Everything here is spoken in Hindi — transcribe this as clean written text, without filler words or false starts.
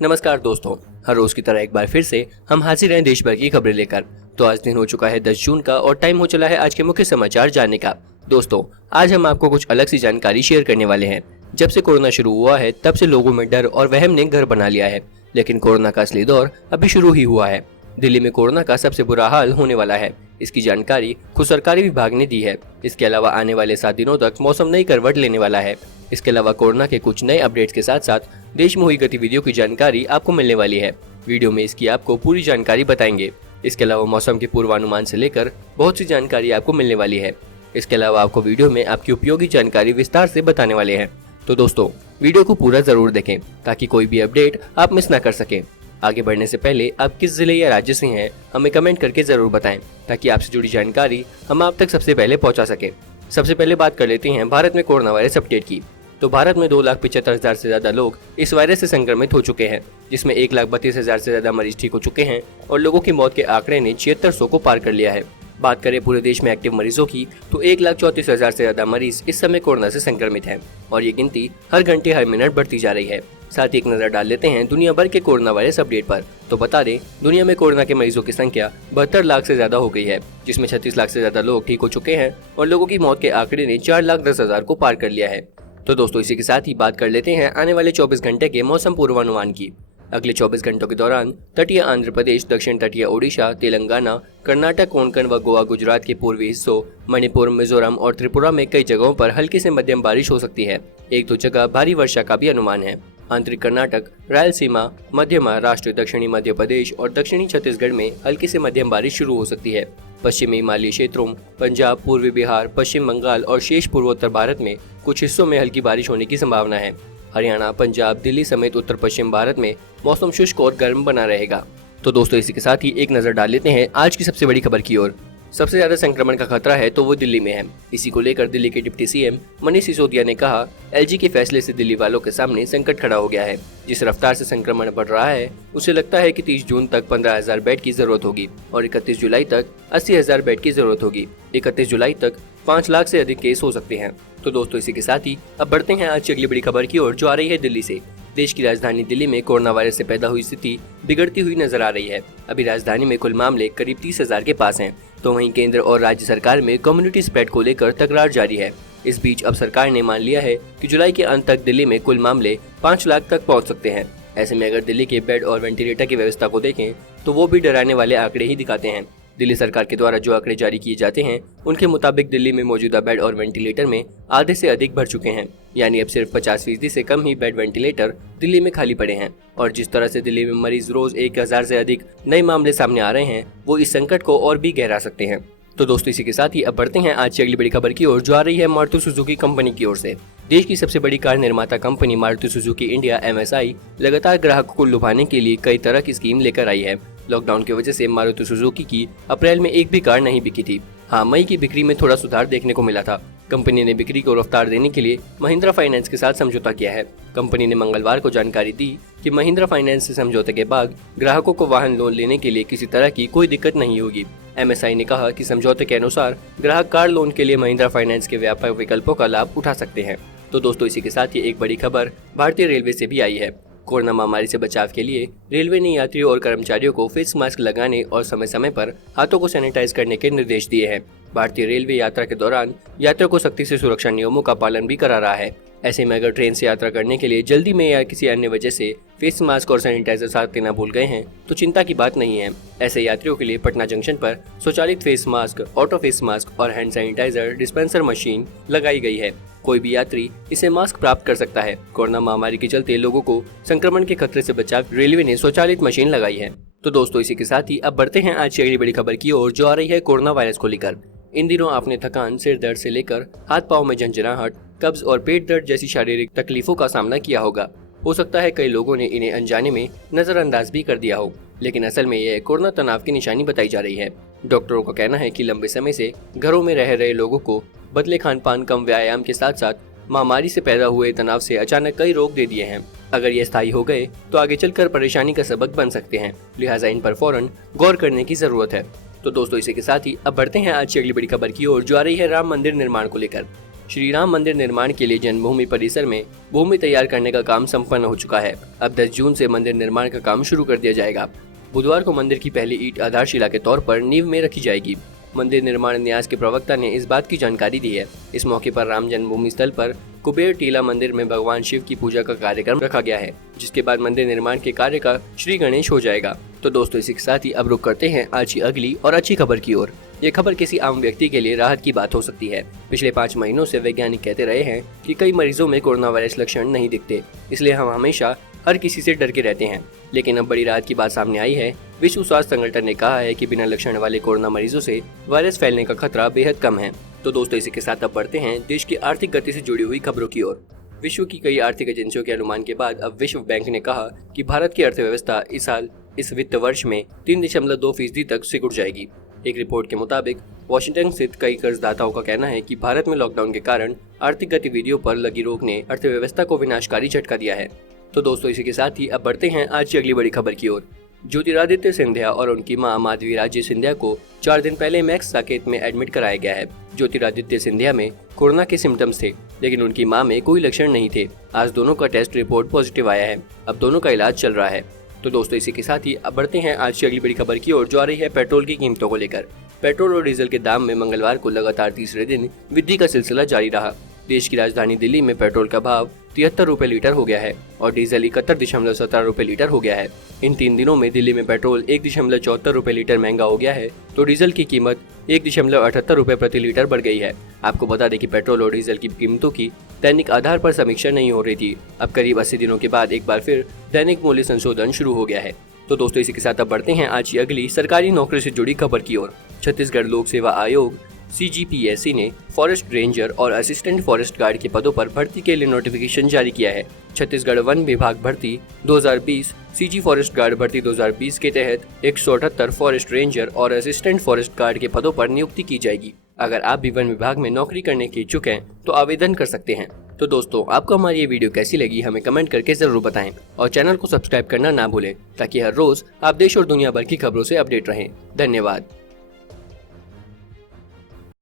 नमस्कार दोस्तों, हर रोज की तरह एक बार फिर से हम हाजिर हैं देश भर की खबरें लेकर। तो आज दिन हो चुका है 10 जून का और टाइम हो चला है आज के मुख्य समाचार जानने का। दोस्तों, आज हम आपको कुछ अलग सी जानकारी शेयर करने वाले हैं। जब से कोरोना शुरू हुआ है तब से लोगों में डर और वहम ने घर बना लिया है, लेकिन कोरोना का असली दौर अभी शुरू ही हुआ है। दिल्ली में कोरोना का सबसे बुरा हाल होने वाला है, इसकी जानकारी खुद सरकारी विभाग ने दी है। इसके अलावा आने वाले 7 दिनों तक मौसम नई करवट लेने वाला है। इसके अलावा कोरोना के कुछ नए अपडेट्स के साथ साथ देश में हुई गतिविधियों की जानकारी आपको मिलने वाली है। वीडियो में इसकी आपको पूरी जानकारी बताएंगे। इसके अलावा मौसम के पूर्वानुमान से लेकर बहुत सी जानकारी आपको मिलने वाली है। इसके अलावा आपको वीडियो में आपकी उपयोगी जानकारी विस्तार से बताने वाले हैं। तो दोस्तों, वीडियो को पूरा जरूर देखें ताकि कोई भी अपडेट आप मिस ना कर सकें। आगे बढ़ने से पहले आप किस जिले या राज्य से हैं हमें कमेंट करके जरूर बताएं ताकि आपसे जुड़ी जानकारी हम आप तक सबसे पहले पहुंचा सके। सबसे पहले बात कर लेते हैं भारत में कोरोना वायरस अपडेट की। तो भारत में 2,75,000 से ज्यादा लोग इस वायरस से संक्रमित हो चुके हैं, जिसमें 1,32,000 से ज्यादा मरीज ठीक हो चुके हैं और लोगों की मौत के आंकड़े ने 7600 को पार कर लिया है। बात करें पूरे देश में एक्टिव मरीजों की तो 1,34,000 से ज्यादा मरीज इस समय कोरोना से संक्रमित हैं और ये गिनती हर घंटे हर मिनट बढ़ती जा रही है। साथ ही एक नजर डाल लेते हैं दुनिया भर के कोरोना वायरस अपडेट पर। तो बता दें, दुनिया में कोरोना के मरीजों की संख्या 72 लाख से ज्यादा हो गई है, जिसमें 36 लाख से ज्यादा लोग ठीक हो चुके हैं और लोगों की मौत के आंकड़े ने 4,10,000 को पार कर लिया है। तो दोस्तों, इसी के साथ ही बात कर लेते हैं आने वाले 24 घंटे के मौसम पूर्वानुमान की। अगले 24 घंटों के दौरान तटीय आंध्र प्रदेश, दक्षिण तटीय ओडिशा, तेलंगाना, कर्नाटक, कोंकण व गोवा, गुजरात के पूर्वी हिस्सों, मणिपुर, मिजोरम और त्रिपुरा में कई जगहों पर हल्की से मध्यम बारिश हो सकती है। 1-2 जगह भारी वर्षा का भी अनुमान है। आंतरिक कर्नाटक, रायलसीमा, मध्य महाराष्ट्र, दक्षिणी मध्य प्रदेश और दक्षिणी छत्तीसगढ़ में हल्की से मध्यम बारिश शुरू हो सकती है। पश्चिमी हिमालयी क्षेत्रों, पंजाब, पूर्वी बिहार, पश्चिम बंगाल और शेष पूर्वोत्तर भारत में कुछ हिस्सों में हल्की बारिश होने की संभावना है। हरियाणा, पंजाब, दिल्ली समेत उत्तर पश्चिम भारत में मौसम शुष्क और गर्म बना रहेगा। तो दोस्तों, इसी के साथ ही एक नजर डाल लेते हैं आज की सबसे बड़ी खबर की ओर। सबसे ज्यादा संक्रमण का खतरा है तो वो दिल्ली में है। इसी को लेकर दिल्ली के डिप्टी सीएम मनीष सिसोदिया ने कहा, एलजी के फैसले से दिल्ली वालों के सामने संकट खड़ा हो गया है। जिस रफ्तार से संक्रमण बढ़ रहा है उसे लगता है कि 30 जून तक 15,000 बेड की जरूरत होगी और 31 जुलाई तक 80,000 बेड की जरूरत होगी। 31 जुलाई तक 5 लाख से अधिक केस हो सकते हैं। तो दोस्तों, इसी के साथ ही अब बढ़ते हैं आज की अगली बड़ी खबर की ओर, जो आ रही है दिल्ली से। देश की राजधानी दिल्ली में कोरोना वायरस से पैदा हुई स्थिति बिगड़ती हुई नजर आ रही है। अभी राजधानी में कुल मामले करीब 30,000 के पास हैं, तो वहीं केंद्र और राज्य सरकार में कम्युनिटी स्प्रेड को लेकर तकरार जारी है। इस बीच अब सरकार ने मान लिया है कि जुलाई के अंत तक दिल्ली में कुल मामले 5 लाख तक पहुंच सकते हैं। ऐसे में अगर दिल्ली के बेड और वेंटिलेटर की व्यवस्था को देखें तो वो भी डराने वाले आंकड़े ही दिखाते हैं। दिल्ली सरकार के द्वारा जो आंकड़े जारी किए जाते हैं उनके मुताबिक दिल्ली में मौजूदा बेड और वेंटिलेटर में आधे से अधिक भर चुके हैं, यानी अब सिर्फ 50% से कम ही बेड वेंटिलेटर दिल्ली में खाली पड़े हैं। और जिस तरह से दिल्ली में मरीज रोज 1,000 से अधिक नए मामले सामने आ रहे हैं वो इस संकट को और भी गहरा सकते हैं। तो दोस्तों, इसी के साथ ही अब बढ़ते हैं आज की अगली बड़ी खबर की ओर, जो आ रही है मारुति सुजुकी कंपनी की ओर से। देश की सबसे बड़ी कार निर्माता company Maruti Suzuki India (MSI) लगातार ग्राहकों को लुभाने के लिए कई तरह की स्कीम लेकर आई है। लॉकडाउन की वजह से मारुति सुजुकी की अप्रैल में एक भी कार नहीं बिकी थी। हाँ, मई की बिक्री में थोड़ा सुधार देखने को मिला था। कंपनी ने बिक्री को रफ्तार देने के लिए महिंद्रा फाइनेंस के साथ समझौता किया है। कंपनी ने मंगलवार को जानकारी दी कि महिंद्रा फाइनेंस से समझौते के बाद ग्राहकों को वाहन लोन लेने के लिए किसी तरह की कोई दिक्कत नहीं होगी। MSI ने कहा कि समझौते के अनुसार ग्राहक कार लोन के लिए महिंद्रा फाइनेंस के व्यापक विकल्पों का लाभ उठा सकते हैं। तो दोस्तों, इसी के साथ ही एक बड़ी खबर भारतीय रेलवे से भी आई है। कोरोना महामारी से बचाव के लिए रेलवे ने यात्रियों और कर्मचारियों को फेस मास्क लगाने और समय समय पर हाथों को सैनिटाइज करने के निर्देश दिए हैं। भारतीय रेलवे यात्रा के दौरान यात्रियों को सख्ती से सुरक्षा नियमों का पालन भी करा रहा है। ऐसे में अगर ट्रेन से यात्रा करने के लिए जल्दी में या किसी अन्य वजह से फेस मास्क और सैनिटाइजर साथ लेना भूल गए हैं तो चिंता की बात नहीं है। ऐसे यात्रियों के लिए पटना जंक्शन पर स्वचालित face mask, auto face mask और हैंड सैनिटाइजर डिस्पेंसर मशीन लगाई गई है। कोई भी यात्री इसे मास्क प्राप्त कर सकता है। कोरोना महामारी के चलते लोगों को संक्रमण के खतरे से बचाव रेलवे ने स्वचालित मशीन लगाई है। तो दोस्तों, इसी के साथ ही अब बढ़ते हैं आज की अगली बड़ी खबर की ओर, जो आ रही है कोरोना वायरस को लेकर। इन दिनों आपने थकान, सिर दर्द से लेकर हाथ पाँव में झंझनाहट, कब्ज और पेट दर्द जैसी शारीरिक तकलीफों का सामना किया होगा। हो सकता है कई लोगों ने इन्हें अनजाने में नजरअंदाज भी कर दिया हो, लेकिन असल में यह कोरोना तनाव की निशानी बताई जा रही है। डॉक्टरों का कहना है कि लंबे समय से घरों में रह रहे लोगों को बदले खान पान, कम व्यायाम के साथ साथ महामारी से पैदा हुए तनाव से अचानक कई रोग दे दिए हैं। अगर ये स्थायी हो गए तो आगे चलकर परेशानी का सबक बन सकते हैं, लिहाजा इन पर फौरन गौर करने की जरूरत है। तो दोस्तों, इसी के साथ ही अब बढ़ते हैं आज की अगली बड़ी खबर की ओर, जो आ रही है राम मंदिर निर्माण को लेकर। श्री राम मंदिर निर्माण के लिए जन्मभूमि परिसर में भूमि तैयार करने का काम संपन्न हो चुका है। अब 10 जून से मंदिर निर्माण का काम शुरू कर दिया जाएगा। बुधवार को मंदिर की पहली ईंट आधारशिला के तौर पर नींव में रखी जाएगी। मंदिर निर्माण न्यास के प्रवक्ता ने इस बात की जानकारी दी है। इस मौके पर राम जन्मभूमि स्थल पर कुबेर टीला मंदिर में भगवान शिव की पूजा का कार्यक्रम रखा गया है, जिसके बाद मंदिर निर्माण के कार्य का श्री गणेश हो जाएगा। तो दोस्तों, इसी के साथ ही अब रुक करते हैं आज की अगली और अच्छी खबर की ओर। ये खबर किसी आम व्यक्ति के लिए राहत की बात हो सकती है। पिछले 5 महीनों से वैज्ञानिक कहते रहे हैं कि कई मरीजों में कोरोना वायरस लक्षण नहीं दिखते, इसलिए हम हमेशा हर किसी से डर के रहते हैं। लेकिन अब बड़ी राहत की बात सामने आई है। विश्व स्वास्थ्य संगठन ने कहा है कि बिना लक्षण वाले कोरोना मरीजों से वायरस फैलने का खतरा बेहद कम है। तो दोस्तों, इसी के साथ अब बढ़ते हैं देश की आर्थिक गति से जुड़ी हुई खबरों की ओर। विश्व की कई आर्थिक एजेंसियों के अनुमान के बाद अब विश्व बैंक ने कहा कि भारत की अर्थव्यवस्था इस साल इस वित्त वर्ष में 3.2% तक सिकुड़ जाएगी। एक रिपोर्ट के मुताबिक वॉशिंगटन स्थित कई कर्जदाताओं का कहना है कि भारत में लॉकडाउन के कारण आर्थिक गतिविधियों पर लगी रोक ने अर्थव्यवस्था को विनाशकारी झटका दिया है। तो दोस्तों, इसी के साथ ही अब बढ़ते हैं आज की अगली बड़ी खबर की ओर। ज्योतिरादित्य सिंधिया और उनकी मां माधवी राजे सिंधिया को 4 दिन पहले मैक्स साकेत में एडमिट कराया गया है। ज्योतिरादित्य सिंधिया में कोरोना के सिम्टम्स थे, लेकिन उनकी मां में कोई लक्षण नहीं थे। आज दोनों का टेस्ट रिपोर्ट पॉजिटिव आया है। अब दोनों का इलाज चल रहा है। तो दोस्तों, इसी के साथ ही अब बढ़ते हैं आज की अगली बड़ी खबर की ओर, जो आ रही है पेट्रोल की कीमतों को लेकर। पेट्रोल और डीजल के दाम में मंगलवार को लगातार तीसरे दिन वृद्धि का सिलसिला जारी रहा। देश की राजधानी दिल्ली में पेट्रोल का भाव 73 रुपए लीटर हो गया है और डीजल 71.17 रुपए लीटर हो गया है। इन 3 दिनों में दिल्ली में पेट्रोल 1.74 रुपए लीटर महंगा हो गया है, तो डीजल की कीमत 1.78 रुपए प्रति लीटर बढ़ गई है। आपको बता दें कि पेट्रोल और डीजल की कीमतों की दैनिक आधार पर समीक्षा नहीं हो रही थी। अब करीब 80 दिनों के बाद एक बार फिर दैनिक मूल्य संशोधन शुरू हो गया है। तो दोस्तों, इसी के साथ अब बढ़ते हैं आज की अगली सरकारी नौकरी से जुड़ी खबर की ओर। छत्तीसगढ़ लोक सेवा आयोग CGPSC ने फॉरेस्ट रेंजर और असिस्टेंट फॉरेस्ट गार्ड के पदों पर भर्ती के लिए नोटिफिकेशन जारी किया है। छत्तीसगढ़ वन विभाग भर्ती 2020, CG फॉरेस्ट गार्ड भर्ती 2020 के तहत 178 फॉरेस्ट रेंजर और असिस्टेंट फॉरेस्ट गार्ड के पदों पर नियुक्ति की जाएगी। अगर आप भी वन विभाग में नौकरी करने के इच्छुक हैं तो आवेदन कर सकते हैं। तो दोस्तों, आपको हमारी ये वीडियो कैसी लगी हमें कमेंट करके जरूर बताएं और चैनल को सब्सक्राइब करना ना भूलें, ताकि हर रोज आप देश और दुनिया भर की खबरों से अपडेट रहें। धन्यवाद।